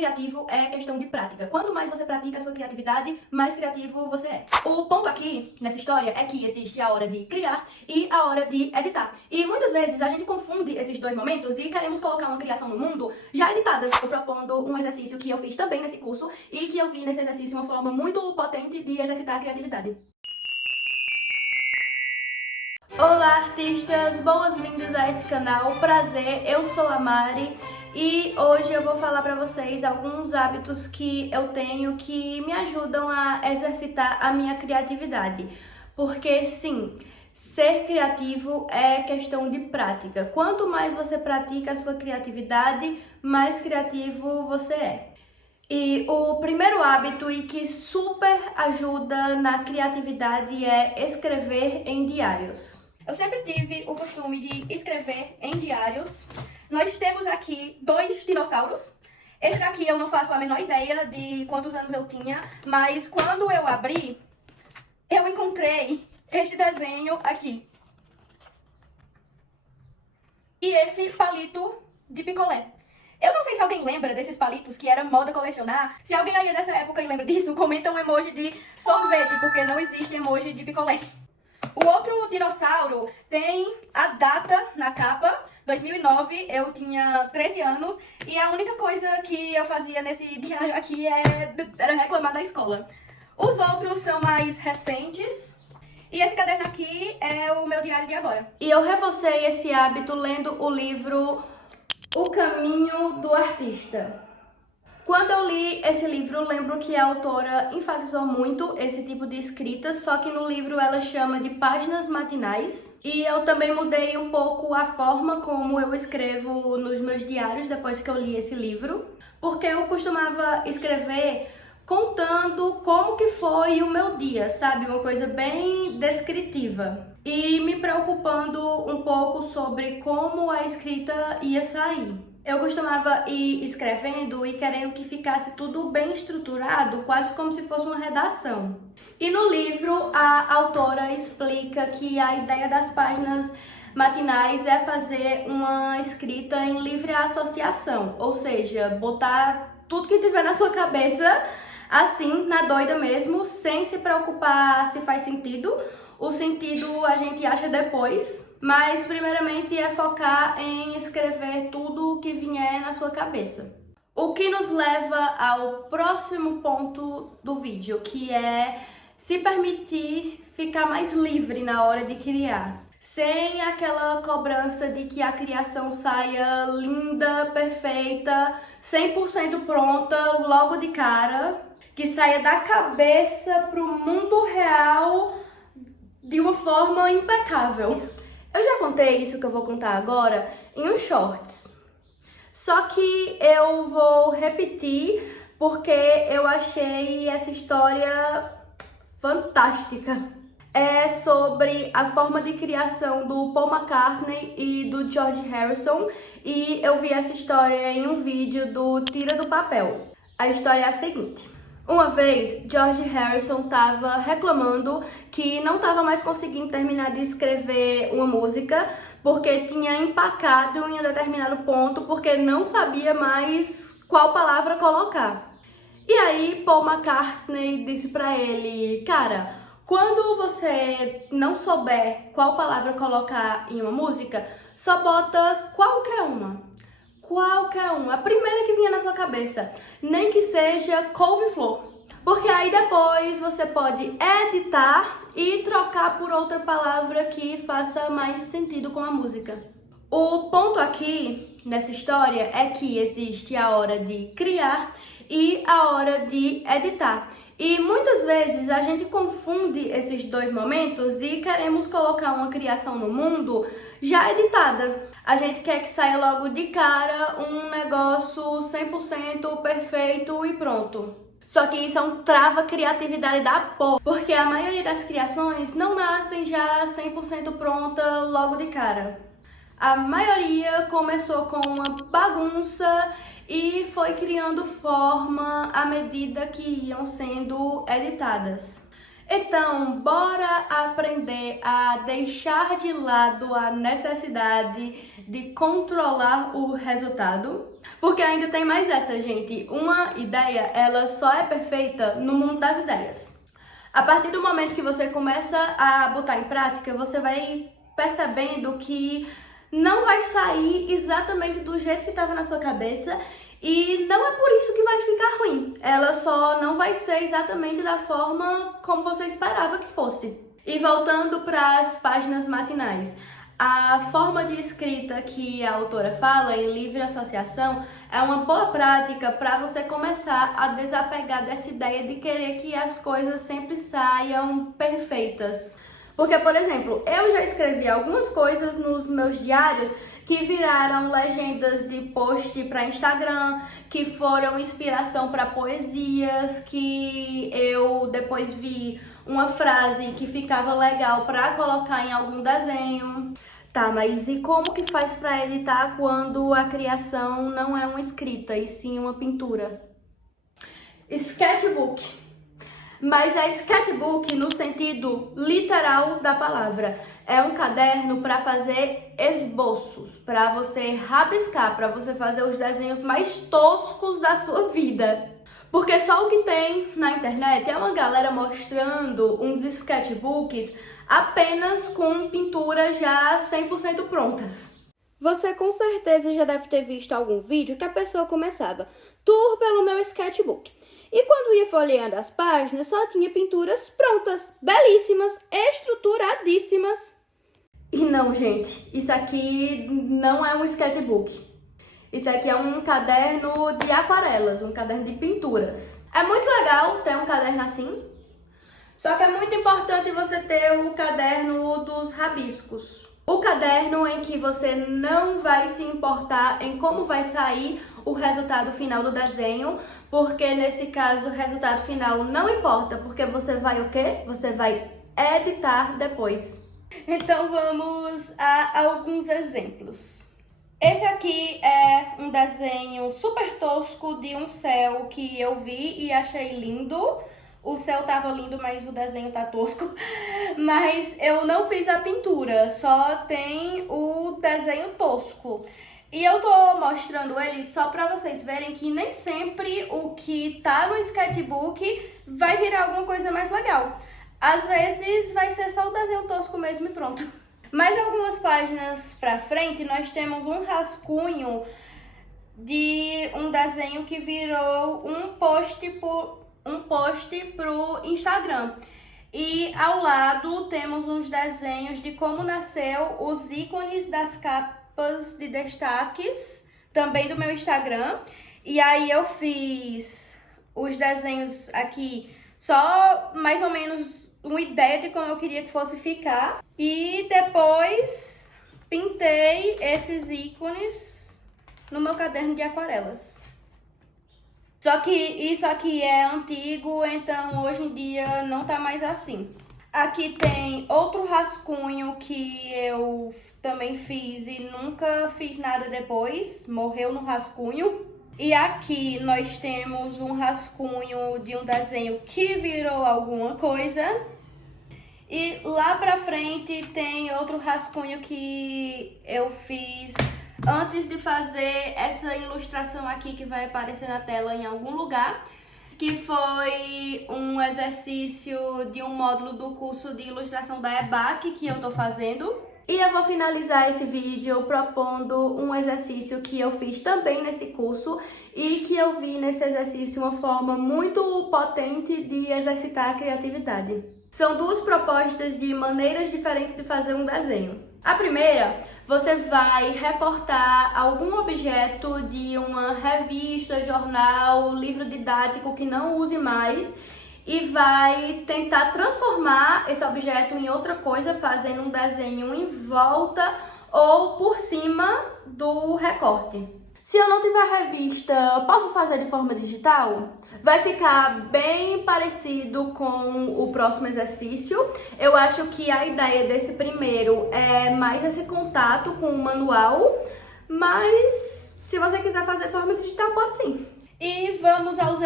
criativo é questão de prática. Quanto mais você pratica a sua criatividade, mais criativo você é. O ponto aqui nessa história é que existe a hora de criar e a hora de editar. E muitas vezes a gente confunde esses dois momentos e queremos colocar uma criação no mundo já editada. Eu propondo um exercício que eu fiz também nesse curso e que eu vi nesse exercício uma forma muito potente de exercitar a criatividade. Olá, artistas! Boas-vindas a esse canal. Prazer, eu sou a Mari e hoje eu vou falar pra vocês alguns hábitos que eu tenho que me ajudam a exercitar a minha criatividade. Porque sim, ser criativo é questão de prática. Quanto mais você pratica a sua criatividade, mais criativo você é. E o primeiro hábito e que super ajuda na criatividade é escrever em diários. Eu sempre tive o costume de escrever em diários. Nós temos aqui 2 dinossauros. Esse daqui eu não faço a menor ideia de quantos anos eu tinha, mas quando eu abri, eu encontrei este desenho aqui. E esse palito de picolé. Eu não sei se alguém lembra desses palitos que era moda colecionar. Se alguém aí é dessa época e lembra disso, comenta um emoji de sorvete, porque não existe emoji de picolé. O outro dinossauro tem a data na capa, 2009, eu tinha 13 anos, e a única coisa que eu fazia nesse diário aqui era reclamar da escola. Os outros são mais recentes, e esse caderno aqui é o meu diário de agora. E eu reforcei esse hábito lendo o livro O Caminho do Artista. Quando eu li esse livro, lembro que a autora enfatizou muito esse tipo de escrita, só que no livro ela chama de páginas matinais. E eu também mudei um pouco a forma como eu escrevo nos meus diários depois que eu li esse livro, porque eu costumava escrever contando como que foi o meu dia, sabe? Uma coisa bem descritiva. E me preocupando um pouco sobre como a escrita ia sair. Eu costumava ir escrevendo e querendo que ficasse tudo bem estruturado, quase como se fosse uma redação. E no livro, a autora explica que a ideia das páginas matinais é fazer uma escrita em livre associação, ou seja, botar tudo que tiver na sua cabeça, assim, na doida mesmo, sem se preocupar se faz sentido. O sentido a gente acha depois, mas primeiramente é focar em escrever tudo o que vier na sua cabeça. O que nos leva ao próximo ponto do vídeo, que é se permitir ficar mais livre na hora de criar. Sem aquela cobrança de que a criação saia linda, perfeita, 100% pronta logo de cara, que saia da cabeça pro mundo real de uma forma impecável. Eu já contei isso que eu vou contar agora em um shorts. Só que eu vou repetir porque eu achei essa história fantástica. É sobre a forma de criação do Paul McCartney e do George Harrison e eu vi essa história em um vídeo do Tira do Papel. A história é a seguinte. Uma vez, George Harrison estava reclamando que não estava mais conseguindo terminar de escrever uma música porque tinha empacado em um determinado ponto porque não sabia mais qual palavra colocar. E aí, Paul McCartney disse pra ele, cara, quando você não souber qual palavra colocar em uma música, só bota qualquer uma. Qualquer um, a primeira que vinha na sua cabeça, nem que seja couve-flor, porque aí depois você pode editar e trocar por outra palavra que faça mais sentido com a música. O ponto aqui nessa história é que existe a hora de criar e a hora de editar. E muitas vezes a gente confunde esses dois momentos e queremos colocar uma criação no mundo já editada. A gente quer que saia logo de cara um negócio 100% perfeito e pronto. Só que isso é um trava-criatividade da porra, porque a maioria das criações não nascem já 100% pronta logo de cara. A maioria começou com uma bagunça e foi criando forma à medida que iam sendo editadas. Então, bora aprender a deixar de lado a necessidade de controlar o resultado, porque ainda tem mais essa, gente. Uma ideia, ela só é perfeita no mundo das ideias. A partir do momento que você começa a botar em prática, você vai percebendo que não vai sair exatamente do jeito que estava na sua cabeça. E não é por isso que vai ficar ruim. Ela só não vai ser exatamente da forma como você esperava que fosse. E voltando para as páginas matinais. A forma de escrita que a autora fala em livre associação é uma boa prática para você começar a desapegar dessa ideia de querer que as coisas sempre saiam perfeitas. Porque, por exemplo, eu já escrevi algumas coisas nos meus diários que viraram legendas de post para Instagram, que foram inspiração para poesias, que eu depois vi uma frase que ficava legal para colocar em algum desenho. Tá, mas e como que faz para editar quando a criação não é uma escrita, e sim uma pintura? Sketchbook. Mas é sketchbook no sentido literal da palavra. É um caderno para fazer esboços, para você rabiscar, para você fazer os desenhos mais toscos da sua vida. Porque só o que tem na internet é uma galera mostrando uns sketchbooks apenas com pinturas já 100% prontas. Você com certeza já deve ter visto algum vídeo que a pessoa começava: tour pelo meu sketchbook. E quando ia folheando as páginas, só tinha pinturas prontas, belíssimas, estruturadíssimas. E não, gente, isso aqui não é um sketchbook. Isso aqui é um caderno de aquarelas, um caderno de pinturas. É muito legal ter um caderno assim, só que é muito importante você ter o caderno dos rabiscos. O caderno em que você não vai se importar em como vai sair o resultado final do desenho, porque nesse caso o resultado final não importa, porque você vai o quê? Você vai editar depois. Então vamos a alguns exemplos. Esse aqui é um desenho super tosco de um céu que eu vi e achei lindo. O céu tava lindo, mas o desenho tá tosco. Mas eu não fiz a pintura, só tem o desenho tosco. E eu tô mostrando ele só pra vocês verem que nem sempre o que tá no sketchbook vai virar alguma coisa mais legal. Às vezes vai ser só o desenho tosco mesmo e pronto. Mais algumas páginas pra frente, nós temos um rascunho de um desenho que virou um post pro Instagram. E ao lado temos uns desenhos de como nasceu os ícones das capas de destaques, também do meu Instagram. E aí eu fiz os desenhos aqui, só mais ou menos uma ideia de como eu queria que fosse ficar. E depois pintei esses ícones no meu caderno de aquarelas. Só que isso aqui é antigo, então hoje em dia não tá mais assim. Aqui tem outro rascunho que eu também fiz e nunca fiz nada depois, morreu no rascunho. E aqui nós temos um rascunho de um desenho que virou alguma coisa. E lá pra frente tem outro rascunho que eu fiz antes de fazer essa ilustração aqui que vai aparecer na tela em algum lugar, que foi um exercício de um módulo do curso de ilustração da EBAC que eu tô fazendo. E eu vou finalizar esse vídeo propondo um exercício que eu fiz também nesse curso e que eu vi nesse exercício uma forma muito potente de exercitar a criatividade. São duas propostas de maneiras diferentes de fazer um desenho. A primeira, você vai recortar algum objeto de uma revista, jornal, livro didático que não use mais e vai tentar transformar esse objeto em outra coisa, fazendo um desenho em volta ou por cima do recorte. Se eu não tiver revista, eu posso fazer de forma digital? Vai ficar bem parecido com o próximo exercício. Eu acho que a ideia desse primeiro é mais esse contato com o manual, mas se você quiser fazer de forma digital, pode sim. E vamos aos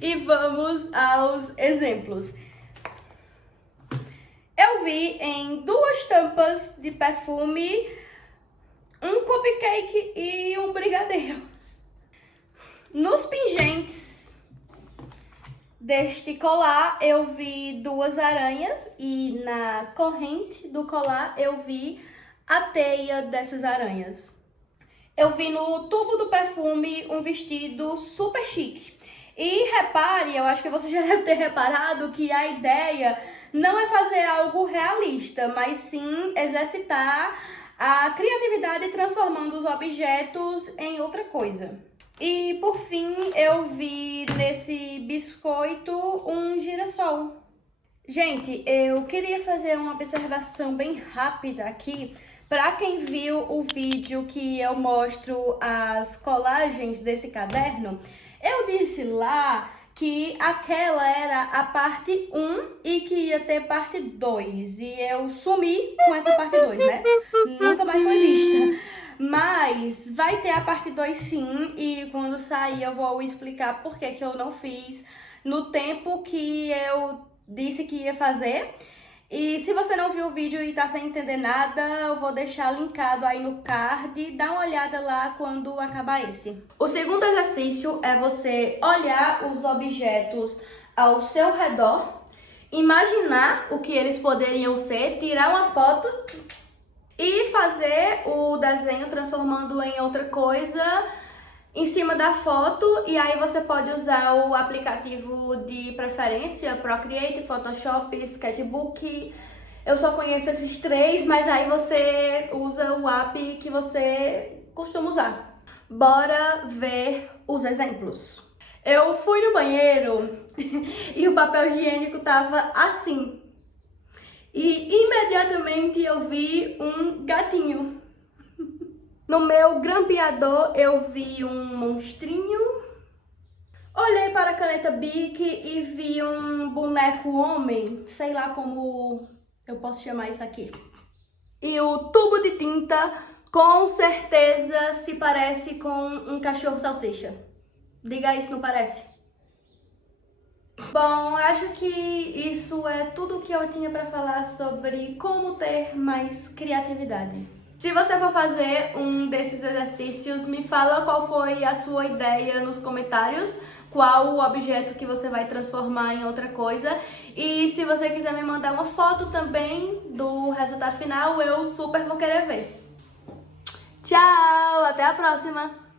E vamos aos exemplos. Eu vi em 2 tampas de perfume um cupcake e um brigadeiro. Nos pingentes deste colar eu vi 2 aranhas e na corrente do colar eu vi a teia dessas aranhas. Eu vi no tubo do perfume um vestido super chique. E repare, eu acho que você já deve ter reparado que a ideia não é fazer algo realista, mas sim exercitar a criatividade transformando os objetos em outra coisa. E por fim, eu vi nesse biscoito um girassol. Gente, eu queria fazer uma observação bem rápida aqui. Para quem viu o vídeo que eu mostro as colagens desse caderno, eu disse lá que aquela era a parte 1 e que ia ter parte 2. E eu sumi com essa parte 2, né? Nunca mais foi vista. Mas vai ter a parte 2 sim, e quando sair eu vou explicar por que eu não fiz no tempo que eu disse que ia fazer. E se você não viu o vídeo e tá sem entender nada, eu vou deixar linkado aí no card. Dá uma olhada lá quando acabar esse. O segundo exercício é você olhar os objetos ao seu redor, imaginar o que eles poderiam ser, tirar uma foto e fazer o desenho transformando em outra coisa em cima da foto. E aí você pode usar o aplicativo de preferência, Procreate, Photoshop, Sketchbook. Eu só conheço esses 3, mas aí você usa o app que você costuma usar. Bora ver os exemplos. Eu fui no banheiro e o papel higiênico tava assim. E imediatamente eu vi um gatinho. No meu grampeador eu vi um monstrinho. Olhei para a caneta Bic e vi um boneco homem, sei lá como eu posso chamar isso aqui. E o tubo de tinta com certeza se parece com um cachorro salsicha. Diga aí se não parece. Bom, acho que isso é tudo que eu tinha para falar sobre como ter mais criatividade. Se você for fazer um desses exercícios, me fala qual foi a sua ideia nos comentários, qual o objeto que você vai transformar em outra coisa. E se você quiser me mandar uma foto também do resultado final, eu super vou querer ver. Tchau, até a próxima!